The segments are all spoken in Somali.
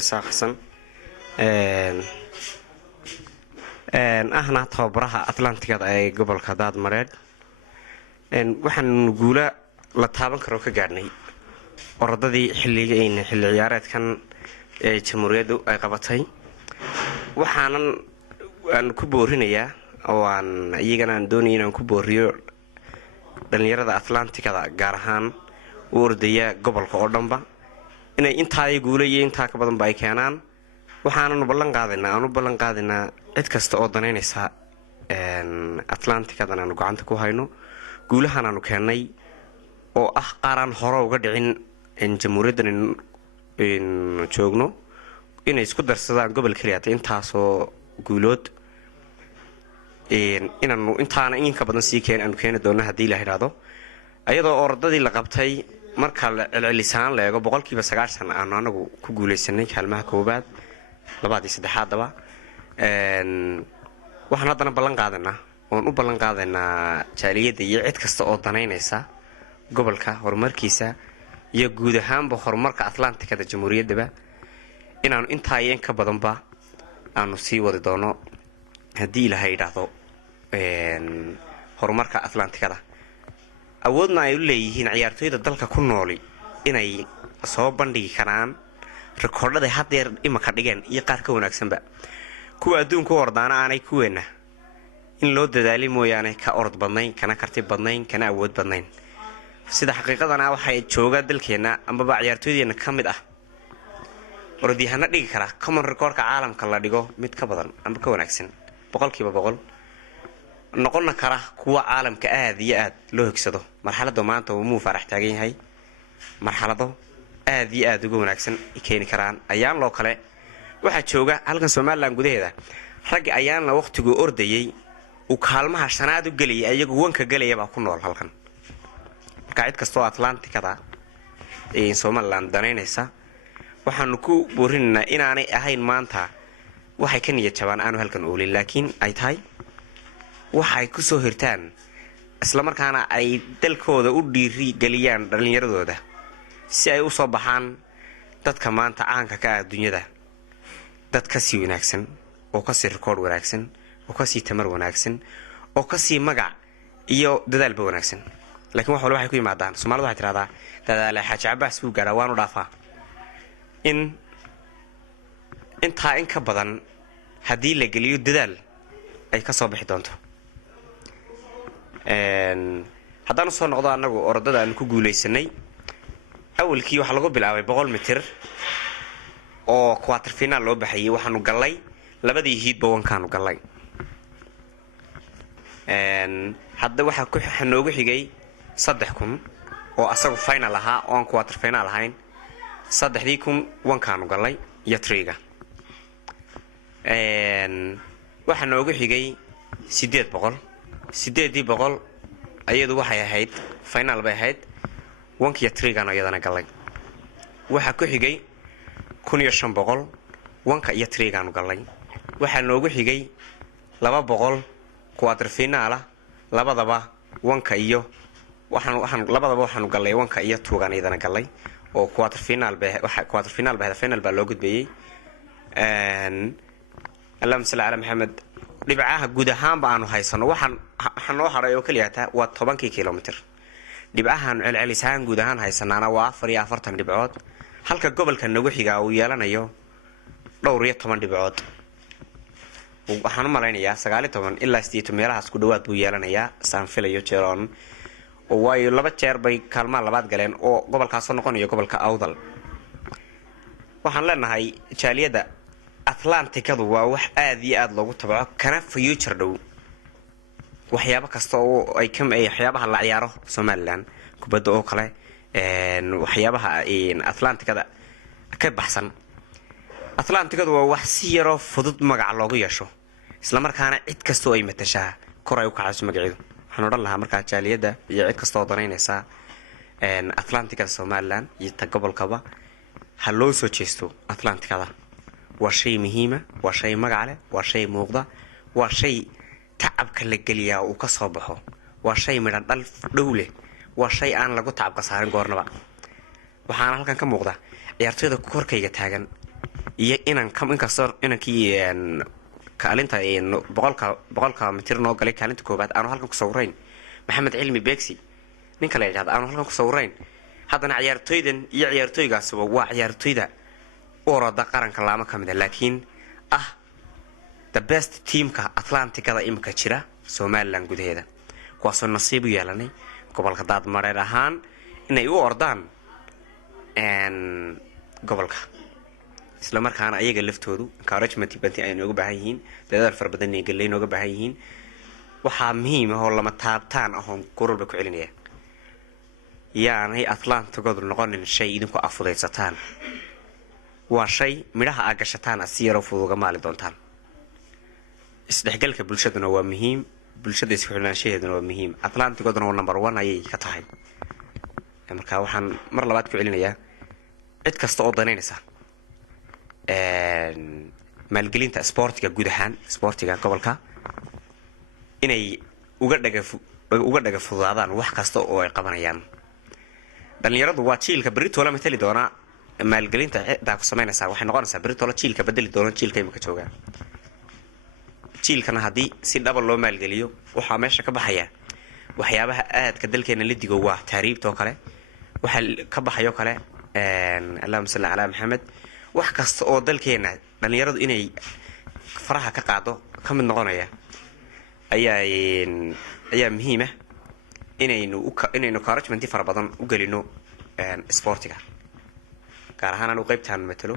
Abdirsaaq Xasan ahna tababaraha Atlanticada ee gobolka Daadmareed waxaan guula la taaban karo ka gaarnay orodadii xilli ciyaareedkan ee jamhuuriyaddu ay qabatay waxaan ku boorinayaa oo aan iyagana doonayay inaan ku booriyo dhalinyarada Atlanticada gaar ahaan ordaya gobolka oo dhanba inay inta ay guulayeen inta ka badan bay keenaan waxaan u ballan qaadaynaa cid kasta oo daneynaysa Atlanticada aanu gacanta ku hayno guulahan aanu keenay oo ah qaran hore uga dhicin jamhuuriyaddan joogno inay isku darsadaan gobol kaliya intaasoo guulood inaanu intaana in ka badan sii keen aanu keeni doonaa haddii la yiraahdo ayadoo orodadii la qabtay marka la celcelisaan leego 90% aanu anagu ku guuleysanay kaalmaha koobaad labaad iyo saddexaadaba waxaan haddana ballan qaadanaa jaaliyadda iyo cid kasta oo daneynaysa gobolka horumarkiisa iyo guud ahaanba horumarka Atlanticada jamhuuriyaddaba inaanu intaa iyo in ka badanba aanu sii wadi doono haddii la yiraahdo horumarka Atlanticada awoodna ay u leeyihiin ciyaartoyda dalka ku nool inay soo bandhigi karaan rikoodhada hadeer imaka dhigeen iyo qaar ka wanaagsanba kuwa adduunka wardaana aanay kuweena in loo dadaali mooyaane ka orod badnayn kana karti badnayn kana awood badnayn sida xaqiiqadana waxay jooga dalkeena amba ciyaartoydeena kamid ah orodiyahana dhigi kara common recordka caalamka la dhigo mid ka badan amba ka wanaagsan 100% noqon kara kuwa caalamka aad iyo aad loo higsado marxaladda maanta uu farax taagan yahay marxalado aad iyo aad ugu wanaagsan keeni karaan ayaan loo kale waxa jooga halkan Soomaaliland gudaheeda rag ayaan la waqtigu ordayay oo kaalmaha shanaad u galiyay ayagu wanka galayaba ku nool halkan marka cid kastoo Atlanticada ee Soomaaliland daneynaysa waxaan ku boorinaynaa inaanay ahayn maanta waxay ka niyad jabaan aanu halkan oolin laakiin ay tahay waxay ku soo hirtaan isla markaana ay dalkooda u dhiiri galiyaan dhalinyaradooda si ay u soo baxaan dadka maanta caanka ka ah dunyada dad ka sii wanaagsan oo ka sii rikood wanaagsan oo ka sii tamar wanaagsan oo ka sii magac iyo dadaalba wanaagsan laakiin wax walba waxay ku yimaadaan Soomaalidu waxay tiraahdaa dadaal xaaji Cabbaas uu gaara waanu dhaafaa inta in ka badan haddii la geliyo dadaal ay ka soo bixi doonto haddana soo noqdo anagu orodada aan ku guuleysanay awalkii waxa lagu bilaabay 100 mitir oo quarter final loo baxayay waxaanu galay labadii hiidba wankaanu galay hadda waxa ku xanoogu xigay 3000 oo asagu final ahaa oo quarter final ahayn 3000 wankaanu galay iyo triga waxa noogu xigay 800 ayadu waxay ahayd final bay ahayd wanka iyo triga ayadana galay waxa ku xigay 1500 wanka iyo triga galay waxa noogu xigay 200 quarter final labadaba wanka iyo waxaan labadaba waxaanu galay wanka iyo tuugan ayadana galay oo quarter final final baa loo gudbiyay اللهم صل على محمد dhibcaha guud ahaan baanu haysano waxaan noo haray oo kaliya taa waa 10 kiiloomitir dhibcahan celcelisaan guud ahaan haysanaana waa 44 dhibcood halka gobolka nagu xiga uu yeelanayo dhowr iyo 10 dhibcood waxaan u maleynayaa 19 ilaa 8 meelahaas ku dhawaad buu yeelanayaa saan filayo jeeron oo way laba jeer bay kaalmaha labaad galeen oo gobolkaas soo noqonayo gobolka Awdal waxaan leenahay jaaliyada Atlanticadu waa wax aad iyo aad loogu tabaco kana future dhow waxyaabo kasta oo ay waxyaabaha la ciyaaro Soomaaliland kubadda oo kale waxyaabaha Atlanticada ka baxsan Atlanticadu waa wax si yaro fudud magac loogu yeesho isla markaana cid kasta oo ay matashaa koray u kacayso magaceedu waxaan oran lahaa markaa jaaliyada iyo cid kasta oo daneynaysa Atlanticada Soomaaliland iyo ta gobolkaba ha loo soo jeesto Atlanticada waa shay muhiim ah waa shay magac leh waa shay muuqda waa shay tacabka la galiyaa uu ka soo baxo waa shay midhan dhal dhow leh waa shay aan lagu tacab ka saarin goornaba waxaan halkan ka muuqda ciyaartoyda korkayga taagan iyo inaan inkastoo inankii kaalinta boqolka mitir noo galay kaalinta koobaad aanu halkan ku sawirayn maxamed cilmi beegsi ninka la yidhahdo aanu halkan ku sawirayn haddana ciyaartooydan iyo ciyaartooygaasba waa ciyaartooyda orada qaranka laama ka mid ah laakiin the best teamka Atlanticada imika jira Somaliland gudaheeda kuwaasoo nasiib u yeelanay gobolka Daadmareer ahaan inay u ordaan gobolka isla markaana ayaga laftoodu encouragement banti ay nooga baahan yihiin dadaal fara badan ay galay nooga baahan yihiin waxaa muhiim ah oo lama taabtaan ah oo korolba ku celinaya yaanay Atlanticadu noqonin shay idinku afudaysataan waa shay midhaha aad gashataan si yar oo fudud uga maali doontaan isdhexgalka bulshaduna waa muhiim bulshada isku xilnaanshaheeduna waa muhiim Atlanticaduna waa number 1 ayay ka tahay marka waxaan mar labaad ku celinayaa cid kasta oo daneynaysa maalgelinta sportiga guud ahaan sportiga gobolka inay uga dhaga fudaadaan wax kasta oo ay qabanayaan dhalinyaradu waa jiilka berito la matali doona maalgelinta cidda ku sameynaysa waxay noqonaysaa berito la jiilka bedeli doona jiilka imika jooga jiilkana hadii si dhab loo maalgeliyo waxa meesha ka baxaya waxyaabaha aadka dalkeena la digo waa taariibto kale waxa ka baxayo kale Allahumma salli ala Muhammad wax kasta oo dalkeena dhalinyaradu inay faraha ka qaado kamid noqonaya ayaa muhiim ah inaynu encouragement fara badan u galino sportiga gaar ahaan anu qaybtaan matalo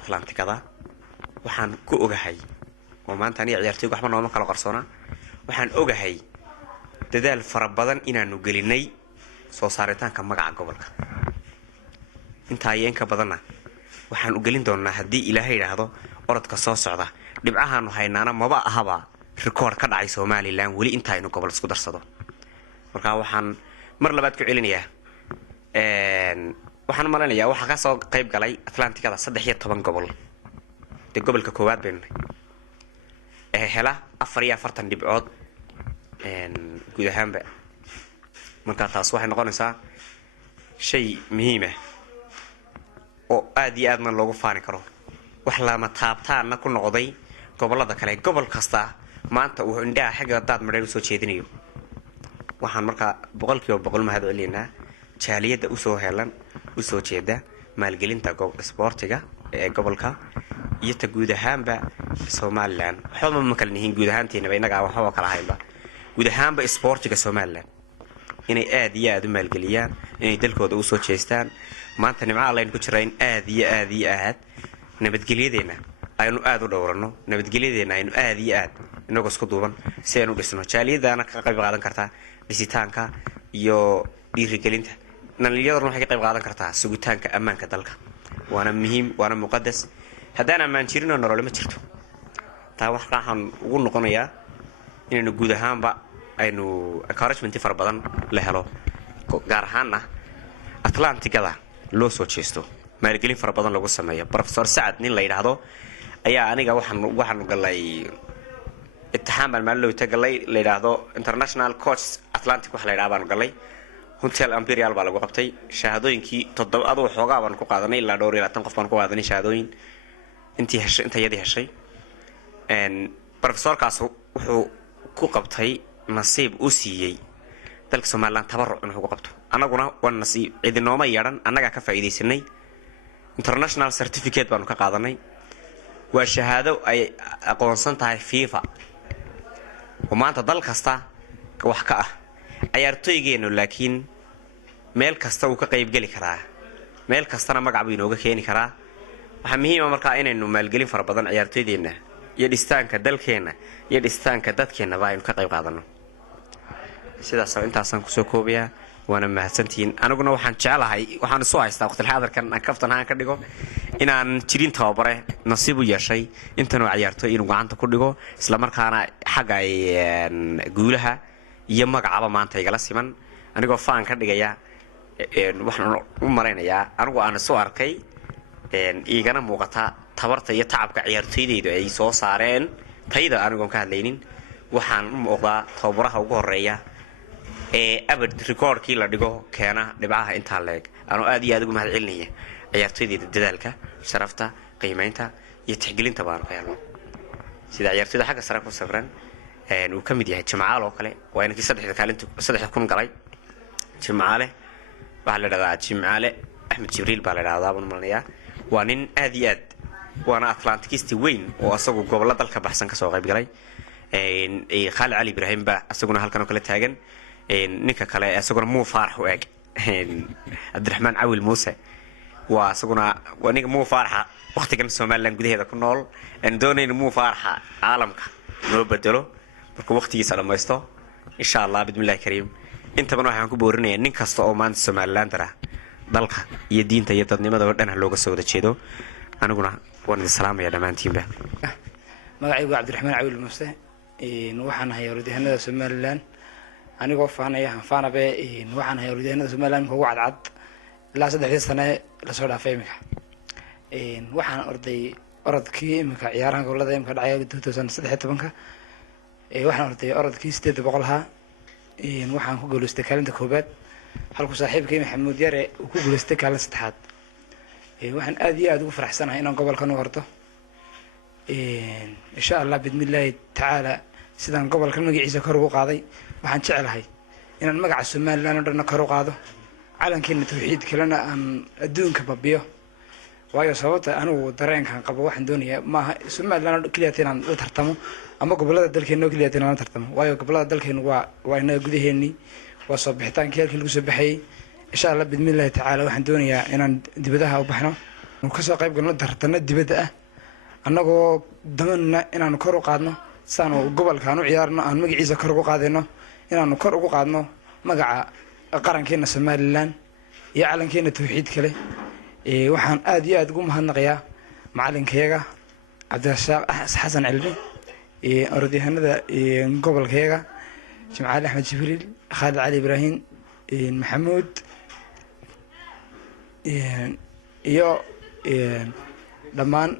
Atlanticada waxaan ku ogahay oo maanta aniga ciyaartooyga waxba nooma kala qarsoona waxaan ogahay dadaal fara badan inaanu gelinay soo saaritaanka magaca gobolka inta ay ka badanna waxaan u gelin doonaa hadii Ilaahay yiraahdo orodka soo socda dhibcahaanu haynaana maba ahaba record ka dhacay Somaliland wali inta aynu gobol isku darsado marka waxaan mar labaad ku celinayaa waxaan maleynayaa waxa ka soo qayb galay Atlanticada 13 gobol de gobolka koowaad been hela 44 dhibcood guud ahaanba marka taas waxay noqonaysaa shay muhiim ah oo aad iyo aadna loogu faani karo wax lama taabtaana ku noqday gobolada kale gobol kasta maanta uu indhaha xagga Daadmareer soo jeedinayo waxaan marka boqol mahad celinaa jaaliyada u soo heelan u soo jeeda maalgelinta sportiga ee gobolka iyo ta guud ahaanba Somaliland waxba ma kala nihiin guud ahaanteena inaga waxba kala hayba guud ahaanba sportiga Somaliland inay aad iyo aad u maalgeliyaan inay dalkooda u soo jeestaan maanta nimca leen ku jireen aad iyo aad nabadgelyadeena aynu aad u dhowrano nabadgelyadeena aynu aad iyo aad inagu isku duuban si aynu dhisno jaaliyadana ka qayb qaadan kartaa dhisitaanka iyo dhiirigelinta dhalinyaradu waxay ka qayb qaadan kartaa sugitaanka ammaanka dalka waana muhiim waana muqadas hadana ma jirino nolol ma jirto taa wax raaxan ugu noqonaya inaynu guud ahaanba aynu encouragement fara badan la helo gaar ahaan Atlanticada loo soo jeesto maalgelin fara badan lagu sameeyo Professor Saad nin la yiraahdo ayaa aniga waxaan galay itixaan baan loo tagalay la yiraahdo International Coach Atlantic wax la yiraahdo galay Hotel Imperial baa lagu qabtay shahaadooyinkii toddobaad oo xoogaa baan ku qaadanay ilaa dhowr iyo 20 qof baan ku qaadanay shahaadooyin inta yadi heshay professorkaas wuxuu ku qabtay nasiib u siiyay dalka Soomaaliland tabaruc inuu ku qabto anaguna waan nasiib cidinooma yeeran anaga ka faa'iideysanay international certificate baan ka qaadanay waa shahaado ay aqoonsan tahay FIFA oo maanta dal kasta wax ka ah ciyaartooygeenu laakiin meel kasta uu ka qayb gali karaa meel kastana magac buu inooga keeni karaa waxa muhiim ah marka inaynu maalgelin fara badan ciyaartooydeena iyo dhistaanka dalkeena iyo dhistaanka dadkeena baa aynu ka qayb qaadano sidaas intaasan ku soo koobiyaa وانا mahadsantiin anaguna waxaan jecelahay waxaan soo haystaa waqti xaadirkan aan kaftan aan ka dhigo inaan jirin tababare nasiib u yeeshay intan oo ciyaartooy inuu gacanta ku dhigo isla markaana xaga guulaha iyo magacaba maanta igala siman anigoo faan ka dhigaya waxaan u mareynayaa anigu aan soo arkay igana muuqata tabarta iyo tacabka ciyaartooydeydu ay soo saareen tayada anigoon ka hadlaynin waxaan u muuqdaa tababaraha ugu horeeya abad recordkii la dhigo keena dhibcaha inta leeg aanu aad iyo aad ugu mahad celinaya ciyaartoyda dadaalka sharafta qiimeynta iyo tixgelinta baan ka helno sida ciyaartoyda xagga sare ku safran uu ka mid yahay Jimcaale oo kale waa intii saddexda kun galay Jimcaale waxa la dhahdaa Jimcaale Axmed Jibriil baa la dhahdaa baan malnayaa waa nin aad iyo aad waana Atlantikisti weyn oo asagu gobolada dalka baxsan ka soo qayb galay Khalid Ali Ibrahim ba asaguna halkan oo kale taagan ninka kale asaguna muu faarax u eeg Abdiraxmaan Cawil Muuse waa asaguna waa ninka muu faaraxa waqtigan Soomaaliland gudaheeda ku nool doonayna muu faaraxa caalamka noo bedelo marka waqtigiisa dhamaysto insha Allah bismillaah kariim inta badan waxaan ku boorinayaa nin kasta oo maanta Soomaaliland ah dalka iyo diinta iyo dadnimada oo dhan looga soo wada jeedo aniguna waan idin salaamayaa dhamaantiinba magacaygu Cabdiraxmaan Cawil Muuse waxaan ahay orodyahanada Soomaaliland anigoo faanabe waxaan ahay orodyahanada Soomaaliland ugu cadcad ilaa 3 sano la soo dhaafay imika waxaan orodkii imika ciyaaraha gobolada imika dhacay 2013 waxaan orday orodkii 800 ha waxaan ku guuleystay kaalinta koobaad halku saaxiibkay Maxamuud Yare uu ku guuleystay kaalinta saddexaad waxaan aad iyo aad ugu faraxsanahay inaan gobolkan u ordo insha Allah bismillaah taala sidaan gobolkan magaciisa kor ugu qaaday waxaan jecelahay inaan magaca Soomaaliland oo dhan kor u qaado calankeena tawxiid kalena aan adduunka babiyo waayo sababta anigu dareenkan qabo waxaan doonayaa maaha Soomaaliland kaliya inaan la tartamo ama gobolada dalkeena kaliya inaan la tartamo waayo gobolada dalkeena waa inaga gudaheennii waa soo bixitaankii halkii lagu soo baxay insha Allah bismillaah taala waxaan doonayaa inaan dibadaha u baxno oo ka soo qayb galno tartano dibadda ah annagoo damanna inaan kor u qaadno saan gobolkan u ciyaarno aan magaciisa kor ugu qaadayno inaan kor ugu qaadno magaca qarankeena Soomaaliland iyo calankeena tawxiid kale waxaan aad iyo aad ugu mahadnaqayaa macallinkayga Cabdirasaaq Xasan Cilmi orodyahanada gobolkayga Jimcaale Axmed Jibriil Khalid Ali Ibrahim Maxamuud iyo dhamaan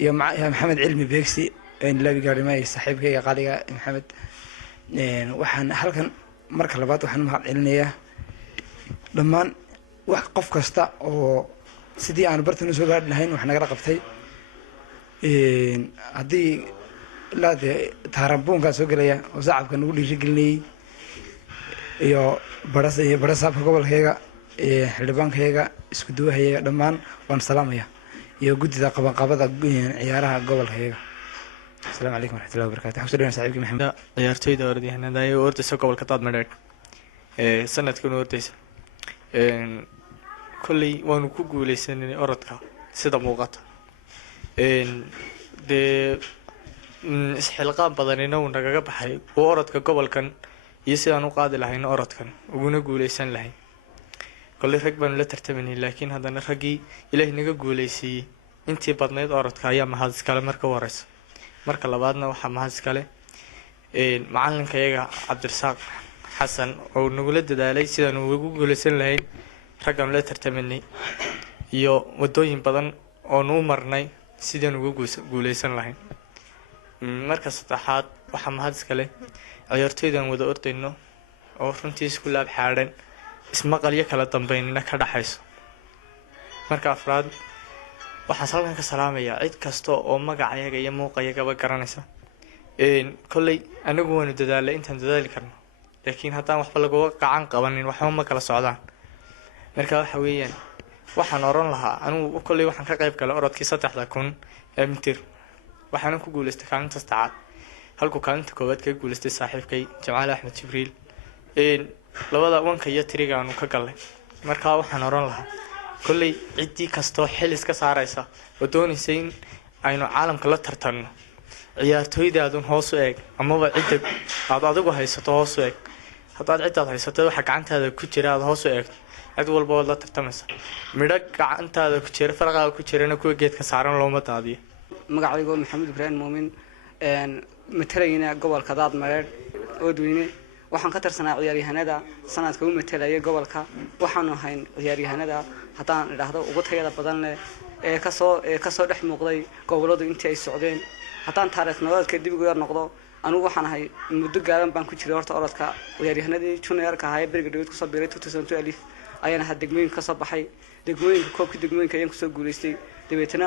iyo Maxamed Cilmi Beegsi labi gaarimay saaxiibkayga qaaliga Maxamed waxaan halkan marka labaad waxaan mahad celinayaa dhamaan wax qof kasta oo sidii aan bartan soo gaar lahayn wax naga qabtay hadii la tarambuunka soo galaya oo shacabka nagu dhiirigelinay iyo barasaabka gobolkayga xildhibaankayga isku duwahayga dhamaan waan salaamaya iyo gudida qabanqabada ciyaaraha gobolkayga السلام عليكم ورحمة الله وبركاته. حسنا سعيد محمد. ciyaartoyda orodyahanada ay ordayso gobolka Daadmareed sanadkan ordaysa kulli waanu ku guuleysanay orodka sida muuqata isxilqaan badanina uu nagaga baxay oo orodka gobolkan iyo sidaan u qaadi lahayn orodkan uguna guuleysan lahayn kulli rag baan la tartamanay laakiin haddana ragii Ilaahay naga guuleysiyay intii badneed orodka ayaa mahad iskale marka waraysa marka labaadna waxa mahad iskale macallinkayaga Cabdirasaaq Xasan oo nagu la dadaalay sidaan ugu guuleysan lahayn raggan la tartamanay iyo wadooyin badan oo noo marnay sidaan ugu guuleysan lahayn marka saddexaad waxa mahad iskale ciyaartoydan wada ordayno oo runtii isku laab xaaran ismaqalyo kala dambeynina ka dhaxayso marka afraad waxaan halkan ka salaamayaa cid kasta oo magacayaga iyo muuqayagaba garanaysa kolley anigu waanu dadaalay intaan dadaali karno laakiin haddaan waxba lagu gacan qabanin waxba ma kala socdaan marka waxa weeyaan waxaan oran lahaa anigu kolley waxaan ka qayb galay orodkii 3000 mitir waxaan ku guuleystay kaalinta saddexaad halku kaalinta koowaad ka guuleystay saaxiibkay Jimcaale Axmed Jibriil labada wanka iyo tiriga aanu ka galay marka waxaan oran lahaa kolley cidii kasto xil iska saaraysa oo doonaysa in aynu caalamka la tartanno ciyaartoydaadun hoos u eeg amaba cid aad adigu haysato hoos u eeg haddaad cidaad haysato waxa gacantaada ku jira aad hoos u eegto cid walba oo la tartamaysa midho gacantaada ku jira farqaaga ku jirana kuwa geedka saaran looma daadiyo magacaygu Maxamed Ibrahim Muumin matalayna gobolka Daadmareed oo duwine waxaan ka tirsanaa ciyaaryahanada sanadka u matalaya gobolka waxaanu ahayn ciyaaryahanada haddaan idhaahdo ugu tayada badan leh ka soo dhex muuqday goboladu intii ay socdeen haddaan taariikh nololeedka dib ugu yar noqdo anigu waxaan ahay muddo gaaban baan ku jiray horta orodka ciyaaryahanadii juniorka ahaa ee beriga dhaweyd ku soo biiray 2012 ayaan ahaa degmooyin ka soo baxay degmooyinka koobka degmooyinka ayaan kusoo guulaystay dabeetana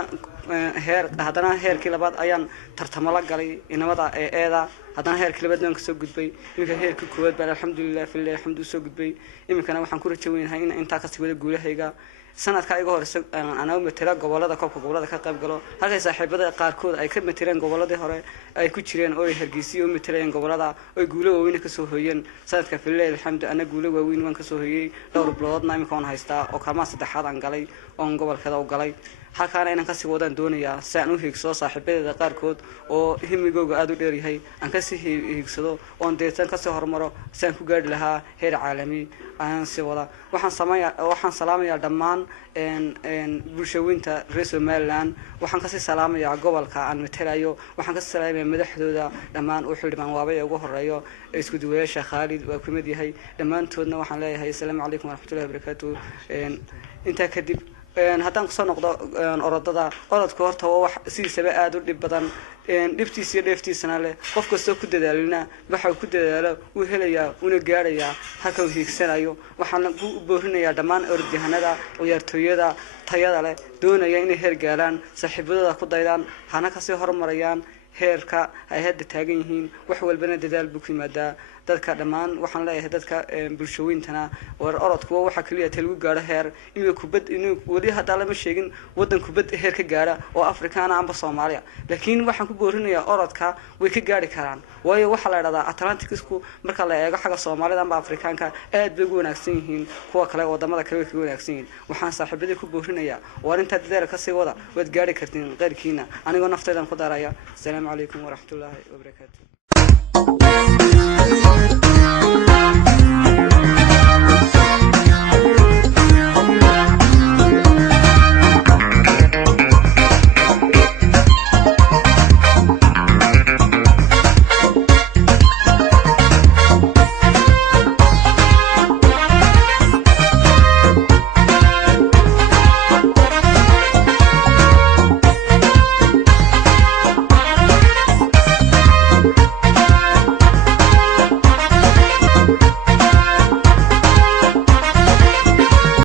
haddana heerkii labaad ayaan tartamo la galay inamada eeda haddana heerkii labaad baan kasoo gudbay iminka heerkii koowaad baan alxamdulilah filah alxamdu soo gudbay iminkana waxaan ku rajo weynahay in intaa kasii wada guulahayga sanadka iga horeysa anaa matala gobolada koobka gobolada ka qayb galo halkay saaxiibada qaarkood ay ka mateleen goboladii hore ay ku jireen oo ay hargeysa oo matelayeen gobolada oo guulo waaweyn ka soo hooyeen sanadka filah alxamdu ana guulo waaweyn waan ka soo hooyay dhowr biloodna iminka waan haystaa oo kaalmaha saddexaad aan galay oo gobolkada u galay halkaana inaan kasii wadaan doonayaa si aan u hiigsado saaxiibadeeda qaarkood oo himigooga aada u dheeryahay aan kasii hiigsado oon deetan kasii horumaro si aan ku gaari lahaa heer caalami ayaan sii wada waxaan salaamayaa dhammaan bulshooyinta reer somaliland waxaan kasii salaamayaa gobolka aan matalayo waxaan kasii salaamayaa madaxdooda dhammaan u xildhibaan waabay ugu horeeyo isku duwayaasha khaalid waa ku mid yahay dhammaantoodna waxaan leeyahay assalaamu calaykum waraxmatullahi wabarakaatu intaa kadib haddaan kusoo noqdo orodka horta waa wax sidiisaba aada u dhib badan dhibtiisa iyo dheeftiisana leh qof kastoo ku dadaalina waxa uu ku dadaalo uu helayaa una gaarayaa halka uu hiigsanayo waxaan ku boorinayaa dhammaan orodyahanada ciyaartooyada tayada leh doonaya inay heer gaaraan saaxiibadooda ku daydaan hana kasii horumarayaan heerka ay hadda taagan yihiin wax walbana dadaal buu ku yimaadaa dadka dhammaan waxaan leeyahay dadka bulshooyintana war orodku waxa kaliya lagu gaaro heer inuu wali hadda lama sheegin wadan kubad heer ka gaara oo afrikaana amba Soomaaliya laakiin waxaan ku boorinayaa orodka way ka gaari karaan waayo waxa la yiraahdaa Atlanticku marka la eego xaga Soomaalida amba Afrikaanka aad bay ugu wanaagsan yihiin kuwa kale wadamada kale way ka wanaagsan yihiin waxaan saaxiibadii ku boorinayaa war inta dadaal ka sii wada waad gaari kartiin qeyrkiina anigoo naftaydan ku daraya assalaamu calaykum waraxmatullaahi wabarakaatuh